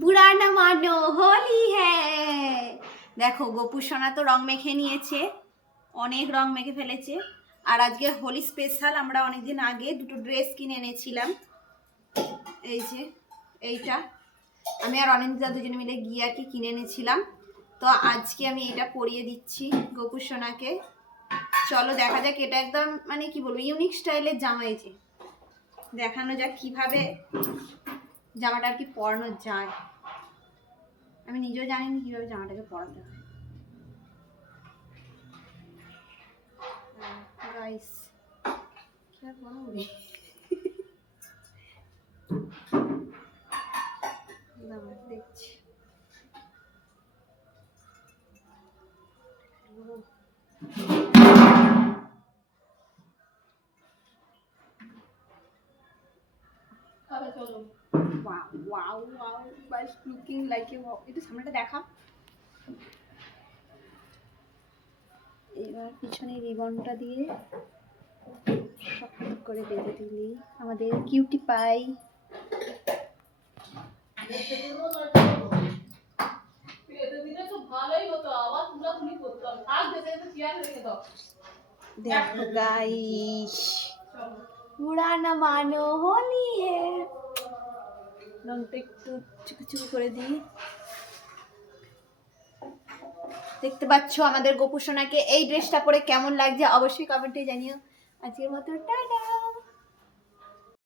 বুড়া না মানো হোলি হ্যাঁ। দেখো গোপু সোনা তো রং মেখে নিয়েছে, অনেক রং মেখে ফেলেছে। আর আজকে হোলি স্পেশাল আমরা অনেকদিন আগে দুটো ড্রেস কিনে এনেছিলাম। এই যে এইটা আমি আর অনিন্দা দুজনে মিলে গিয়ে আর কি কিনে এনেছিলাম। তো আজকে আমি এটা পরিয়ে দিচ্ছি গোপু সোনাকে। চলো দেখা যাক, এটা একদম মানে কি বলবো ইউনিক স্টাইলের জামা। এই যে দেখানো যাক কিভাবে জামাটা আর কি পরানো যায়। আমি নিজেও জানি না কিভাবে জামাটাকে পরাতে হয়। গাইস কি আর বলবো দেখছি। চলো wow wow wow bus looking like a wow. একটু সামনেটা দেখা। এবার পিছনে রিবনটা দিয়ে শক্ত করে বেঁধে দিলি আমাদের কিউটি পাই। देखो गाइस बुरा ना मानो होली है। রংটা একটু চুকু চুকু করে দিই। দেখতে পাচ্ছ আমাদের গোপু সোনাকে এই ড্রেসটা পরে কেমন লাগছে অবশ্যই কমেন্টে জানিও। আজকের মতো টাটা।